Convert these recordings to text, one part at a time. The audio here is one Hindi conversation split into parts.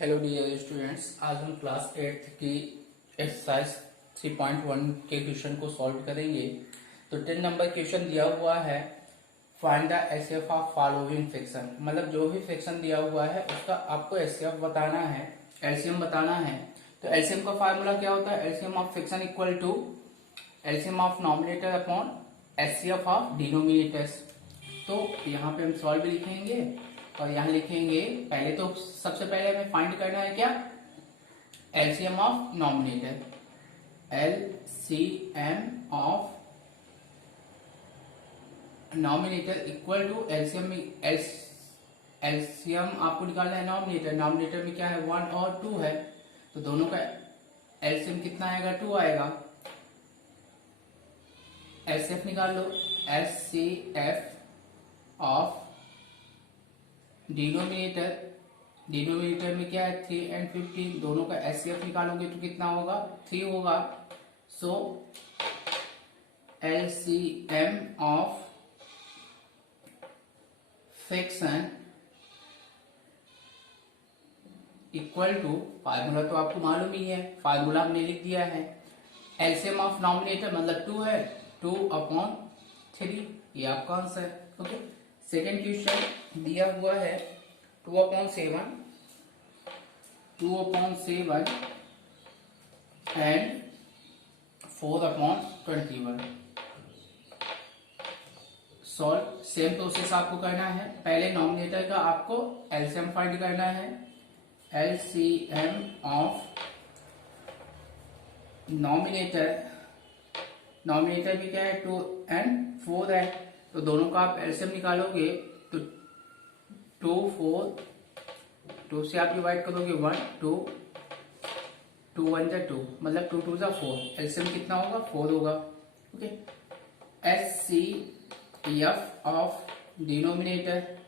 हेलो डियर स्टूडेंट्स, आज हम क्लास 8 की एक्सरसाइज 3.1 के क्वेश्चन को सॉल्व करेंगे। तो 10 नंबर क्वेश्चन दिया हुआ है, find the HCF of following fraction. मतलब जो भी फ्रैक्शन दिया हुआ है उसका आपको एचसीएफ बताना है, एलसीएम बताना है। तो एलसीएम का फार्मूला क्या होता है? LCM of fraction equal to LCM of numerator upon HCF of denominators. तो यहाँ पे हम सॉल्व लिखेंगे और यहाँ लिखेंगे, पहले तो सबसे पहले हमें फाइंड करना है क्या? LCM of numerator. LCM of numerator equal to LCM. LCM आपको निकालना है नॉमिनेटर। नॉमिनेटर में क्या है? 1 और 2 है, तो दोनों का एलसीएम कितना आएगा? 2 आएगा। एचसीएफ निकाल लो। एचसीएफ ऑफ डिनोमिनेटर में क्या है? 3 और 15, दोनों का एचसीएफ निकालोगे तो कितना होगा? 3 होगा। So LCM of fraction equal to, formula तो आपको मालूम ही है, फार्मूला हमने लिख दिया है। एलसीएम ऑफ नॉमिनेटर मतलब 2 है, 2/3, ये आपका आंसर है। ओके, सेकेंड क्वेश्चन दिया हुआ है 2/7 एंड 4/21। सॉल्व। सेम प्रोसेस आपको करना है। पहले नॉमिनेटर का आपको एलसीएम फाइंड करना है। एलसीएम ऑफ नॉमिनेटर भी क्या है? 2 और 4 है, तो दोनों का आप एलसीएम निकालोगे तो 2 4, 2 से आप डिवाइड करोगे 1 2, 2 1 जा 2, मतलब 2 2 जा 4। एलसीएम कितना होगा? 4 होगा। Okay, HCF of denominator.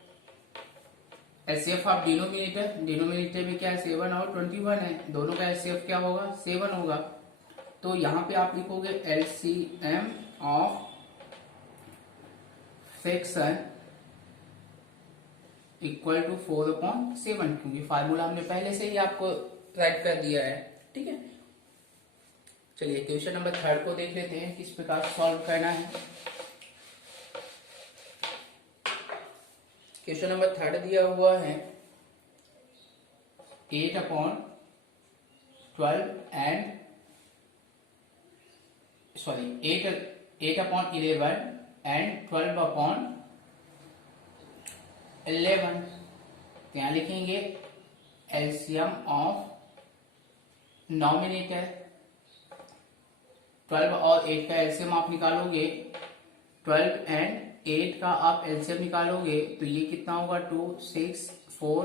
HCF of denominator में क्या है? 7 और 21 है, दोनों का एचसीएफ क्या होगा? 7 होगा। तो यहाँ पे आप लिखोगे LCM of fraction equal to 4/7, क्योंकि फार्मूला हमने पहले से ही आपको राइट कर दिया है। ठीक है, चलिए क्वेश्चन नंबर 3 को देख लेते हैं, किस प्रकार सॉल्व करना है। क्वेश्चन नंबर 3 दिया हुआ है 8/11 एंड 12/11। तो यहाँ लिखेंगे एलसीएम ऑफ नॉमिनेटर। 12 और 8 का एलसीएम आप निकालोगे, 12 और 8 का आप एलसीएम निकालोगे तो ये कितना होगा? 2 6 4,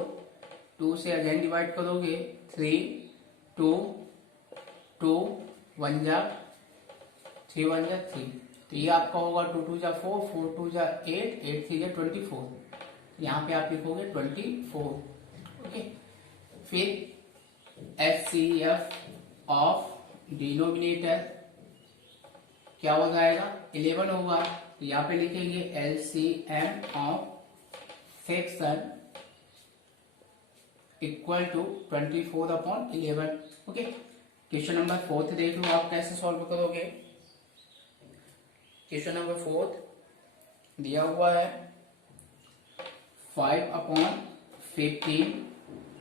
2 से अगेन डिवाइड करोगे 3 2 2 1 जा 3 1 जा 3, तो ये आपका होगा 2 2 जा 4, 4 2 जा 8, 8 3 जा 24। यहाँ पे आप लिखोगे 24। ओके, फिर एचसीएफ ऑफ डिनोमिनेटर क्या हो जाएगा? 11 होगा, तो यहाँ पे लिखेंगे LCM of fraction equal to 24/11। Okay, question number 4 देख लो आप कैसे सॉल्व करोगे। क्वेश्चन नंबर 4 दिया हुआ है 5/15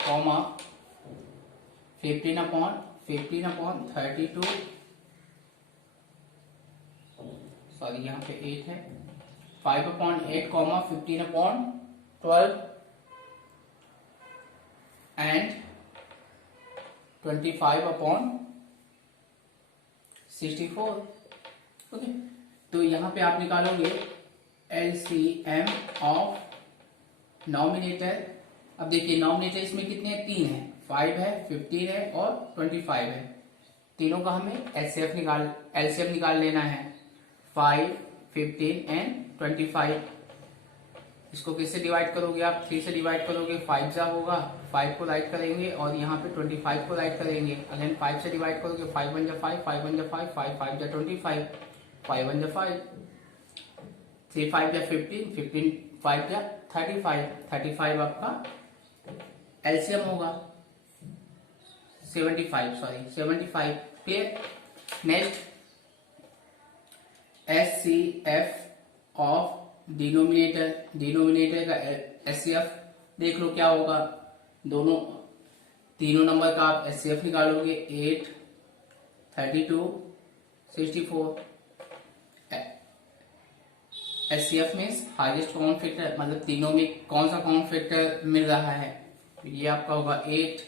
कॉमा 15/32, सॉरी यहाँ पे 8 है। 5/8 कॉमा 15/12 एंड 25/64। ओके, तो यहाँ पे आप निकालोगे एलसीएम ऑफ नॉमिनेटर। अब देखिए नॉमिनेटर इसमें कितने हैं? 3 है, 5 है, 15 है और 25 है। तीनों का हमें एलसीएम निकाल लेना है, 5 15 एंड 25। इसको किससे डिवाइड करोगे आप? 3 से डिवाइड करोगे, 5 जा होगा, 5 को राइट करेंगे और यहाँ पे 25 को राइट करेंगे। अगेन 5 से डिवाइड करोगे, 5 1 जा 5, 5 1 जा 5, 5 5 जा 25, 5 1 जा 5, 3 5 जा 15, 15 5 जा 35, 35 आपका एलसीएम होगा। 75 clear. Next HCF of denominator का HCF देख लो क्या होगा, तीनों नंबर का आप HCF निकालोगे 8, 32, 64। HCF means highest common factor, मतलब तीनों में कौन सा कॉमन फैक्टर मिल रहा है, तो ये आपका होगा 8।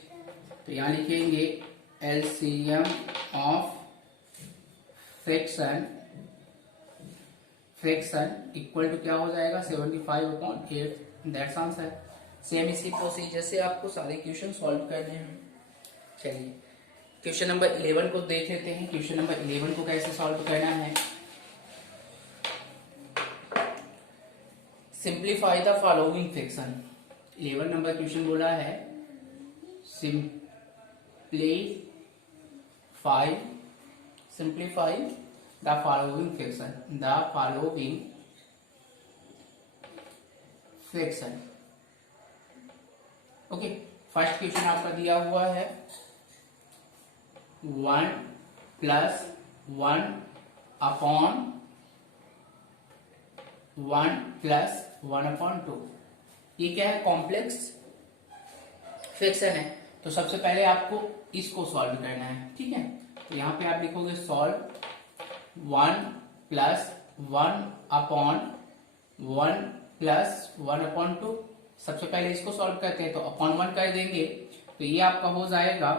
तो यहाँ लिखेंगे LCM of fraction equal to क्या हो जाएगा 75/8, दैट्स आंसर। सेम इसी प्रोसीजर से आपको सारे क्वेश्चन सॉल्व करने हैं। चलिए क्वेश्चन नंबर 11 को देख लेते हैं। क्वेश्चन नंबर 11 को कैसे सॉल्व करना है। Simplify the following fraction. 11 number question बोला है simplify the following fraction. Okay, first question आपका दिया हुआ है 1 + 1 अपॉन 1 + 1/2। ये क्या है, कॉम्प्लेक्स फ्रैक्शन है। तो सबसे पहले आपको इसको सॉल्व करना है, ठीक है। तो यहाँ पे आप लिखोगे सॉल्व 1 + 1 अपॉन 1 + 1/2। सबसे पहले इसको सॉल्व करते हैं, तो अपॉन 1 कर देंगे, तो ये आपका हो जाएगा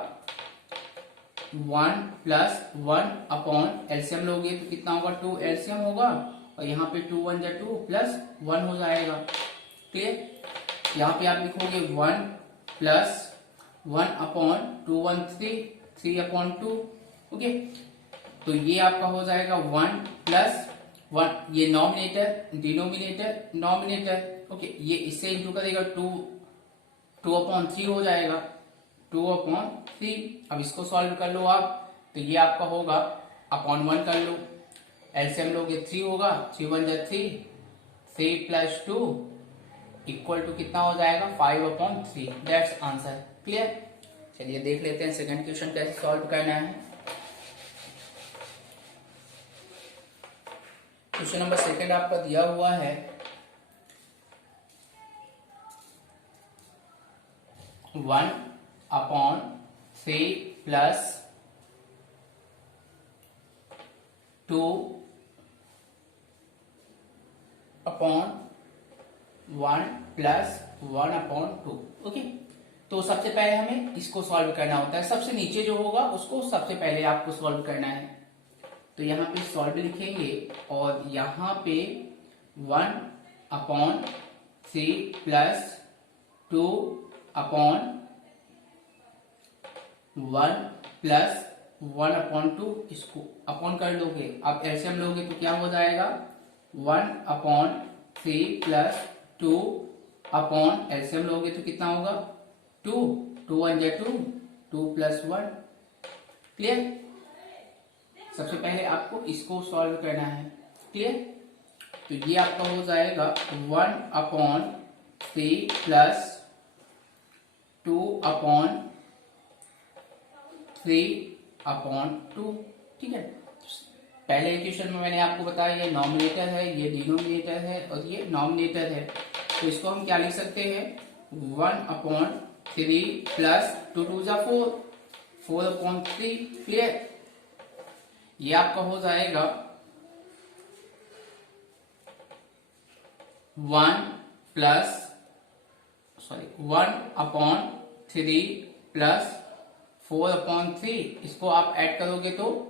1 + 1 अपॉन एलसीएम लोगे तो कितना होगा 2 एलसीएम होगा, और यहाँ पे 2 1 जा 2 + 1 हो जाएगा, क्लियर। यहाँ पे आप लिखोगे 1 + 1 अपॉन 2 1 3/2, ओके। तो ये आपका हो जाएगा 1 + 1, ये डिनोमिनेटर, ओके। ये इससे इंटू करेगा 2/3 हो जाएगा, 2/3। अब इसको सॉल्व कर लो आप, तो ये आपका होगा अपॉन 1 कर लो, एलसीएम लोगे 3 होगा, 3 1 जा 3, 3 + 2 इक्वल टू कितना हो जाएगा 5/3, दैट्स आंसर, क्लियर। चलिए देख लेते हैं सेकंड क्वेश्चन कैसे सॉल्व करना है। क्वेश्चन नंबर सेकंड आपका दिया हुआ है 1/3 + 2 अपॉन 1 + 1/2, ओके। तो सबसे पहले हमें इसको सॉल्व करना होता है, सबसे नीचे जो होगा उसको सबसे पहले आपको सॉल्व करना है। तो यहाँ पे सॉल्व लिखेंगे और यहाँ पे 1/3 + 2/1 + 1/2, इसको अपॉन कर दोगे। अब एलसीएम लोगे तो क्या हो जाएगा 1/3 + 2/, एलसीएम लोगे तो कितना होगा 2 2 1 जा 2, 2 + 1, क्लियर। सबसे पहले आपको इसको सॉल्व करना है, क्लियर। तो ये आपका हो जाएगा 1/3 + 2/3/2, ठीक है। पहले इक्वेशन में मैंने आपको बताया ये नॉमिनेटर है, ये डिनोमिनेटर है और ये नॉमिनेटर है। तो इसको हम क्या लिख सकते हैं 1/3 + 2 2 जा 4, 4/3, क्लियर। ये आपका हो जाएगा 1/3 + 4/3, इसको आप ऐड करोगे तो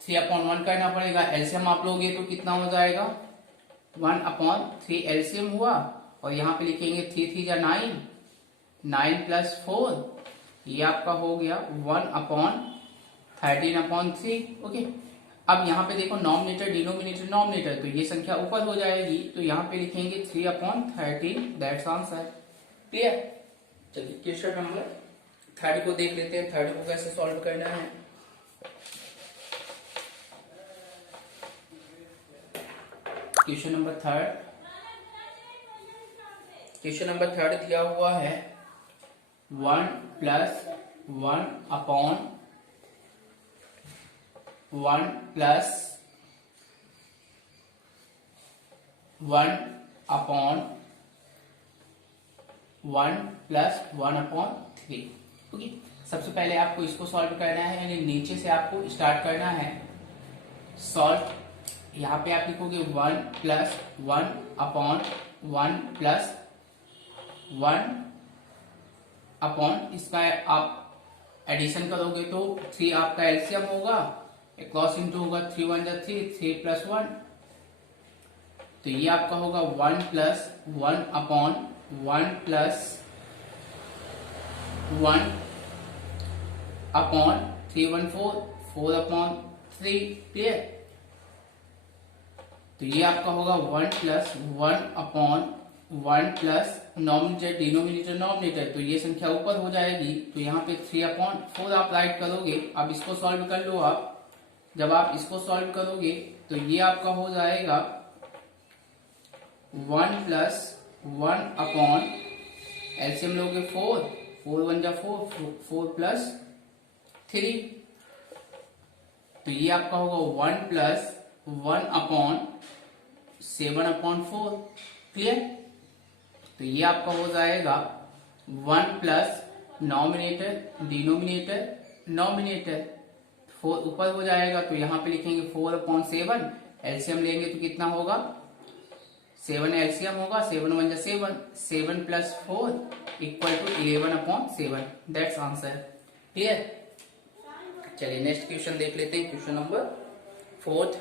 3/1 करना पड़ेगा। एलसीएम आप लोगे तो कितना हो जाएगा 1/3 एलसीएम हुआ, और यहाँ पे लिखेंगे 3 3 जा 9, 9 + 4, ये आपका हो गया 1/13/3, ओके। अब यहाँ पे देखो नॉमिनेटर डिनोमिनेटर, तो ये संख्या ऊपर हो जाएगी, तो यहाँ पे लिखेंगे 3/13, दैट्स आंसर, क्लियर। चलिए क्वेश्चन नंबर थर्ड को देख लेते हैं, थर्ड को कैसे सॉल्व करना है। क्वेश्चन नंबर थर्ड दिया हुआ है 1 + 1 upon 1 plus 1 upon 1 plus 1 upon 3। Okay, सबसे पहले आपको इसको सॉल्व करना है, यानी नीचे से आपको स्टार्ट करना है सॉल्व। यहाँ पे आप लिखोगे 1 प्लस 1 अपॉन 1 प्लस 1 अपॉन, इसका आप एडिशन करोगे तो 3 आपका एलसीएम होगा, क्रॉस इंटू होगा 3 1 जा 3, 3 प्लस 1, तो ये आपका होगा 1 plus 1 upon 1 plus 1 upon 3 1 4, 4 upon 3। Clear? तो ये आपका होगा 1 plus 1 upon 1 plus nominator denominator nominator, तो ये संख्या ऊपर हो जाएगी, तो यहाँ पे 3 अपॉन 4 आप राइट करोगे। अब इसको सॉल्व कर लो आप। जब आप इसको सॉल्व करोगे तो ये आपका हो जाएगा 1 प्लस 1 अपॉन, एलसीएम लोगे 4, 4 1 जा 4, 4 प्लस 3, तो ये आपका होगा 1 प्लस 1 अपॉन 7 अपॉन 4। क्लियर? तो ये आपका हो जाएगा 1 प्लस नॉमिनेटर डिनोमिनेटर नॉमिनेटर, 4 ऊपर हो जाएगा, तो यहाँ पे लिखेंगे 4 अपॉन 7, एलसीएम लेंगे तो कितना होगा 7 एलसीएम होगा, 7 1 जा 7, 7 plus 4 equal to 11 upon 7। That's answer. Clear? चलिए नेक्स्ट क्वेश्चन देख लेते हैं, क्वेश्चन नंबर 4।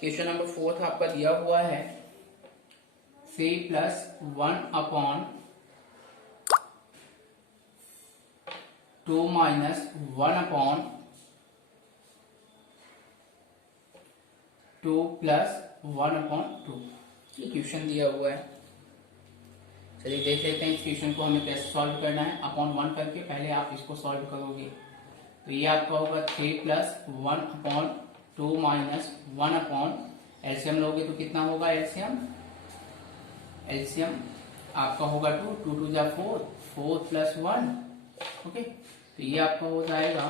क्वेश्चन नंबर 4 आपका दिया हुआ है 3 plus 1 upon 2 minus 1 upon 2 plus 1 upon 2, ये क्वेश्चन दिया हुआ है। चलिए देख लेते हैं इस क्वेश्चन को हमें कैसे सॉल्व करना है। अपॉन 1 करके पहले आप इसको सॉल्व करोगे, तो ये आपका होगा 3 plus 1 upon 2 minus 1 upon, LCM लोगे तो कितना होगा एलसीएम, एलसीएम आपका होगा 2, 2 2 जा 4, 4 प्लस 1। ओके, तो ये आपका हो जाएगा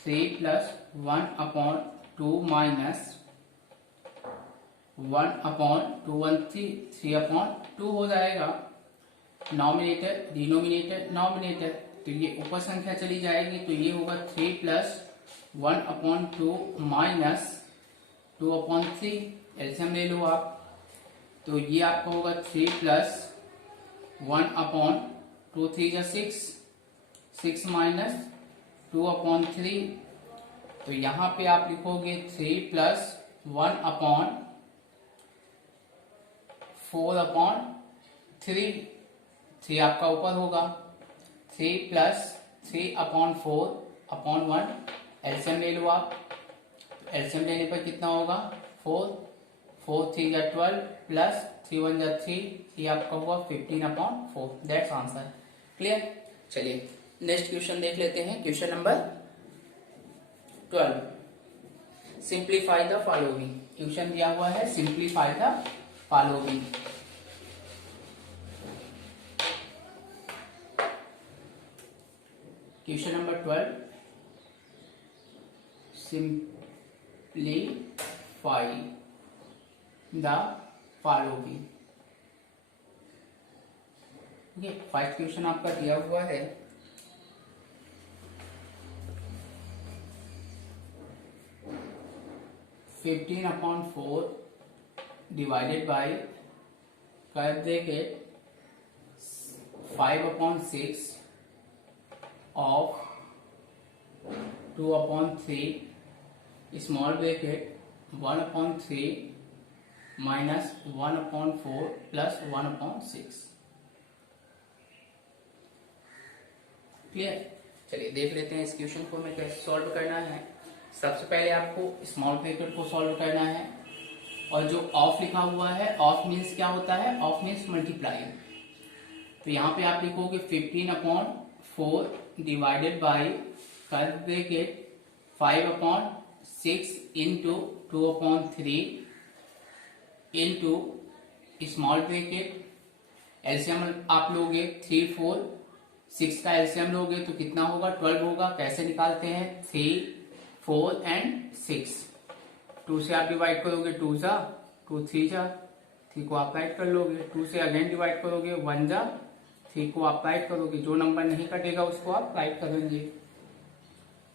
3 plus 1 upon 2 minus 1 upon 2 1 3, 3 upon 2 हो जाएगा। नॉमिनेटर डिनोमिनेटर नॉमिनेटर, तो ये ऊपर संख्या चली जाएगी, तो ये होगा 3 plus 1 upon 2 minus 2 upon 3, LCM ले लो आप, तो ये आपका होगा 3 प्लस 1 अपॉन 2 3 जा 6, 6 माइनस 2 अपॉन 3, तो यहाँ पे आप लिखोगे 3 प्लस 1 अपॉन 4 अपॉन 3, 3 आपका ऊपर होगा, 3 प्लस 3 अपॉन 4 अपॉन 1, एलसीएम ले लो आप, एलसीएम लेने पर कितना होगा 4, 4 3 जा 12 प्लस 3 1 जा 3, ये आपका होगा 15 अपॉन 4। That's answer. क्लियर? चलिए नेक्स्ट क्वेश्चन देख लेते हैं, question number 12। Simplify the following, question दिया हुआ है simplify the following. Question number 12, simplify the following. Okay, first question आपका दिया हुआ है 15 अपॉन 4 डिवाइडेड बाई कर देंगे 5 upon 6 of 2 upon 3 small bracket 1 upon 3 minus 1 upon 4 plus 1 upon 6। Clear? चलिए देख लेते हैं इस क्वेश्चन को हमें कैसे सॉल्व करना है। सबसे पहले आपको स्मॉल ब्रैकेट को सॉल्व करना है, और जो ऑफ लिखा हुआ है, ऑफ मीन्स क्या होता है, ऑफ मीन्स मल्टीप्लाई, तो यहाँ पे आप लिखोगे 15 अपॉन 4 डिवाइडेड बाई कर bracket 5 upon 6 into 2 upon 3 into small bracket LCM आप लोगे 3 4 6 का एलसीएम लोगे तो कितना होगा 12 होगा। कैसे निकालते हैं 3 4 एंड 6 2 से आप डिवाइड करोगे 2 जा 2 3 जा 3 को आप राइट कर लोगे 2 से अगेन डिवाइड करोगे 1 जा 3 को आप राइट करोगे जो नंबर नहीं कटेगा उसको आप राइट करेंगे।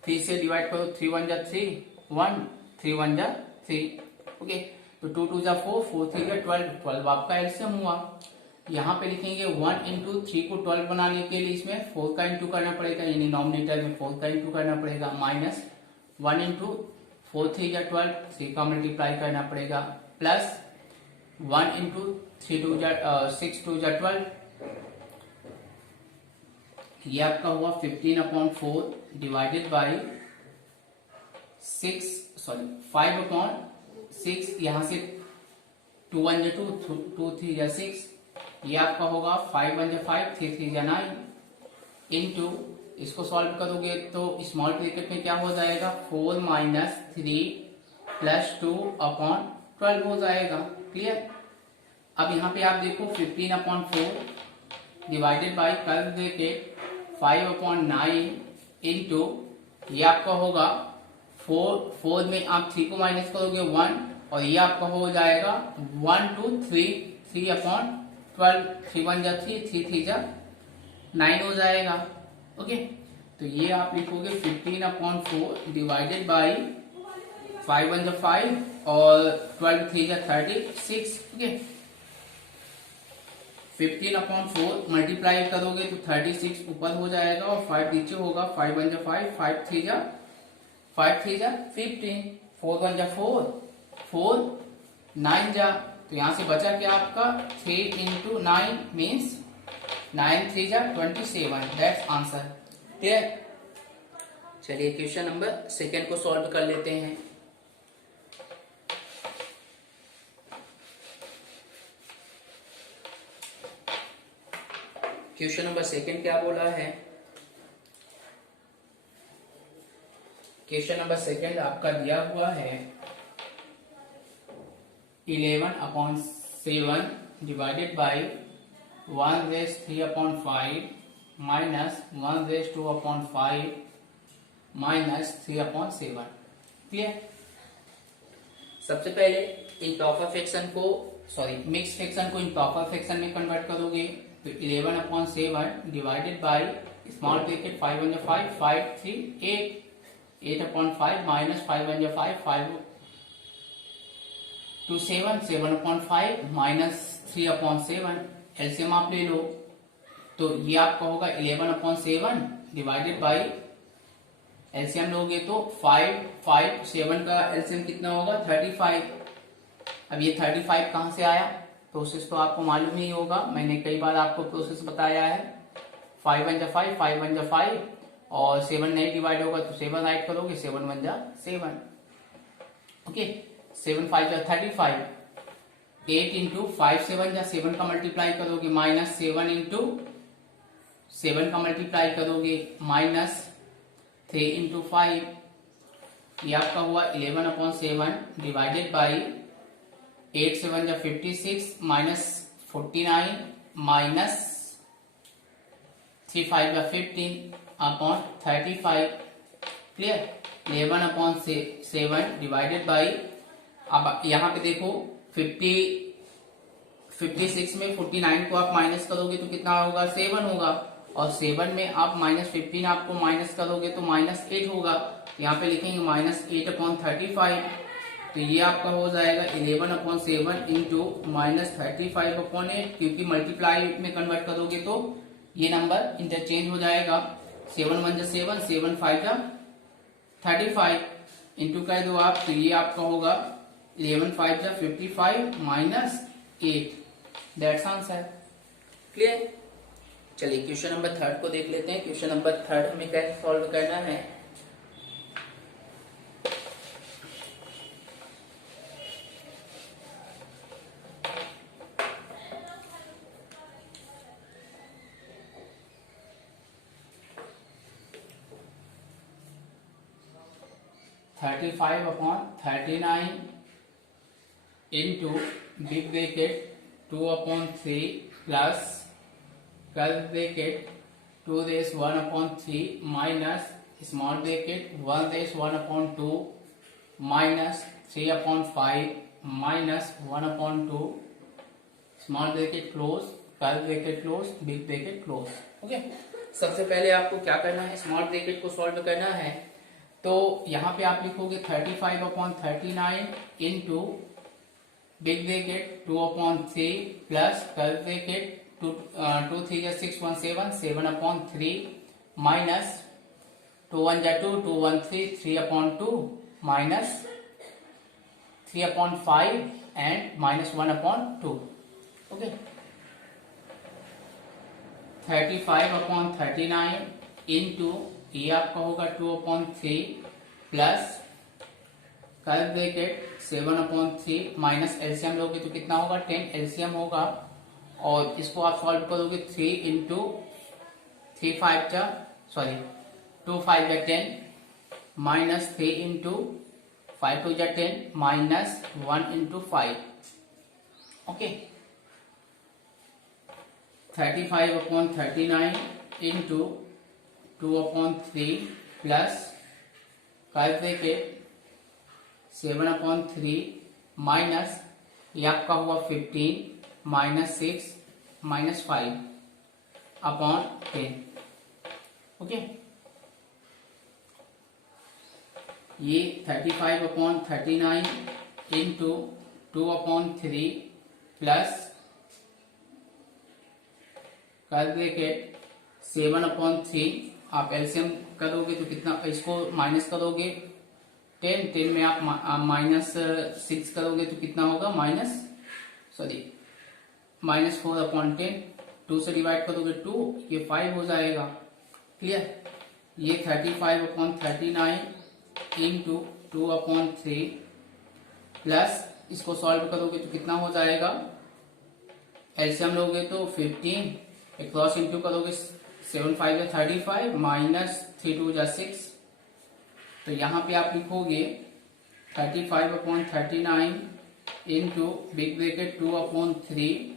3 से डिवाइड करो 3 1 जा 3 1 3 1 जा 3 ओके। तो 2 2 जा 4 4 3 जा 12 12 आपका एलसीएम हुआ। यहाँ पे लिखेंगे 1 इंटू 3 को 12 बनाने के लिए इसमें 4 का इंटू करना पड़ेगा यानी नॉमिनेटर में 4 का इंटू करना पड़ेगा माइनस 1 इंटू 4 3 जा 12 3 का मल्टीप्लाई करना पड़ेगा प्लस 1 इंटू 3 2 जा 6 2 जा 12 ये आपका हुआ 15/4 डिवाइडेड बाई 5/6 यहाँ से 2 1 जा 2 2 3 जा 6 ये आपका होगा 5 1 जा 5 3 3 जा 9 इंटू इसको सॉल्व करोगे तो स्मॉल ब्रैकेट में क्या हो जाएगा 4 माइनस 3 प्लस 2/12 हो जाएगा। क्लियर। अब यहाँ पे आप देखो 15/4 divided by curve bracket 5/9 into ये आपका होगा 4 में आप 3 को माइनस करोगे 1 और ये आपका हो जाएगा 1 2 3 3/12 3 1 जा 3 3 3 जा 9 हो जाएगा। ओके तो ये आप लिखोगे 15/4 डिवाइडेड बाई 5 1 जा 5 और 12 3 जा 36 ओके। 15/4 मल्टीप्लाई करोगे तो 36 ऊपर हो जाएगा और 5 नीचे होगा 5 1 जा 5 5 3 जा 15 4 1 जा 4 4 9 जा तो यहां से बचा क्या आपका 3 इंटू 9 मीन्स 9 3 जा 27 दैट्स आंसर। क्लियर। चलिए क्वेश्चन नंबर 2 को सॉल्व कर लेते हैं। क्वेश्चन नंबर 2 क्या बोला है। क्वेश्चन नंबर 2 आपका दिया हुआ है 11/7 divided by 1/3/5 minus 1/2/5 minus 3/7। Clear. सबसे पहले इम्प्रॉपर फ्रैक्शन को मिक्स फ्रैक्शन को इम्प्रॉपर फ्रैक्शन में कन्वर्ट करोगे तो 11/7 डिवाइडेड बाई स्मॉल ब्रैकेट 5 1 जा 5 5 3 8 8/5 माइनस 5 1 जा 5 5 2 7 7/5 माइनस 3/7 एलसीएम आप ले लो तो ये आपका होगा 11/7 डिवाइडेड बाई एलसीएम लोगे तो 5 5 7 का एलसीएम कितना होगा 35। अब ये 35 कहां से आया प्रोसेस तो आपको मालूम ही होगा मैंने कई बार आपको प्रोसेस बताया है। 5 1 जा 5 5 1 जा 5 और 7 नहीं डिवाइड होगा तो 7 राइट करोगे 7 1 जा 7 ओके 7 5 जा 35 8 इंटू 5 7 जा 7 का मल्टीप्लाई करोगे माइनस 7 इंटू 7 का मल्टीप्लाई करोगे माइनस 3 इंटू 5 ये आपका हुआ 11/7 डिवाइडेड बाई 8 7 जा 56 माइनस 49 माइनस 3 5 जा 15/35। क्लियर। 11/7 डिवाइडेड बाई अब यहाँ पे देखो 56 में 49 को आप माइनस करोगे तो कितना होगा 7 होगा और 7 में आप माइनस 15 आपको माइनस करोगे तो माइनस 8 होगा। यहाँ पे लिखेंगे माइनस 8/35 तो ये आपका हो जाएगा 11/7 इंटू माइनस 35/8 क्योंकि मल्टीप्लाई में कन्वर्ट करोगे तो ये नंबर इंटरचेंज हो जाएगा 7 1 जा 7 7 5 जा 35 इंटू कर दो आप तो ये आपका होगा 11 5 जा 55 माइनस 8 दैट्स आंसर। क्लियर। चलिए क्वेश्चन नंबर 3 को देख लेते हैं। क्वेश्चन नंबर 3 हमें कैसे सॉल्व करना है। (35/39) into big bracket 2/3 plus curl bracket 2-1/3 minus small bracket 1-1/2 minus 3/5 minus 1/2 small bracket close, curl bracket close, big bracket close. Okay, सबसे पहले आपको क्या करना है, स्मॉल ब्रैकेट को सॉल्व करना है। तो यहाँ पे आप लिखोगे 35/39 into big bracket 2/3 plus curl bracket 2 3 6 1 7 7/3 minus 2 1 2 2 1 3 3/2 minus 3/5 and minus 1/2। Okay, 35/39 into ये आपका होगा 2/3 plus curl bracket 7/3 minus LCM लोगे तो कितना होगा 10 एलसीएम होगा, और इसको आप सॉल्व करोगे 3 इंटू 3 5 जा सॉरी 2 5 जा 10 माइनस 3 इंटू 5 2 जा 10 minus 1 into 5। Okay, 35/39 into 2/3 plus curl bracket 7/3 minus ये आपका हुआ 15 माइनस 6 माइनस 5/10। ओके, ये 35/39 इंटू 2/3 प्लस कर्ल ब्रैकेट 7/3 आप एलसीएम करोगे तो कितना, इसको माइनस करोगे 10 में आप माइनस 6 करोगे तो कितना होगा माइनस 4/10, 2 से डिवाइड करोगे 2, ये 5 हो जाएगा। क्लियर, ये 35/39 इंटू 2/3 प्लस इसको सॉल्व करोगे तो कितना हो जाएगा, एलसीएम लोगे तो 15, क्रॉस इंटू करोगे 7 5 35 माइनस 3 2 6, तो यहाँ पे आप लिखोगे 35/39 इंटू बिग ब्रैकेट 2/3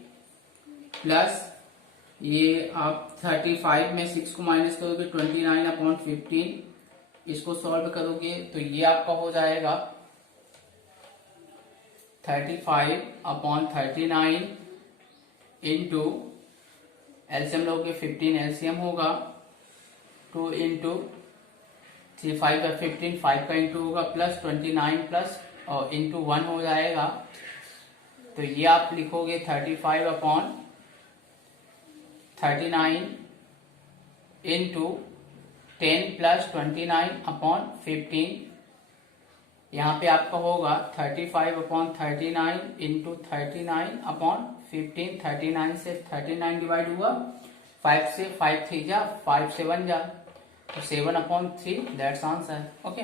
प्लस ये आप 35 में 6 को माइनस करोगे 29/15, इसको सॉल्व करोगे तो ये आपका हो जाएगा 35/39 इंटू एलसीएम लोगे 15 एलसीएम होगा 2 इंटू 3 5 का 15, 5 का इंटू होगा प्लस 29 प्लस और इंटू 1 हो जाएगा, तो ये आप लिखोगे 35/39 इंटू 10 प्लस 29/15, यहाँ पे आपका होगा 35/39 इंटू 39/15, 39 से 39 डिवाइड हुआ, 5 से 5 3 जा 5 7 जा, तो 7/3 दैट्स आंसर। ओके।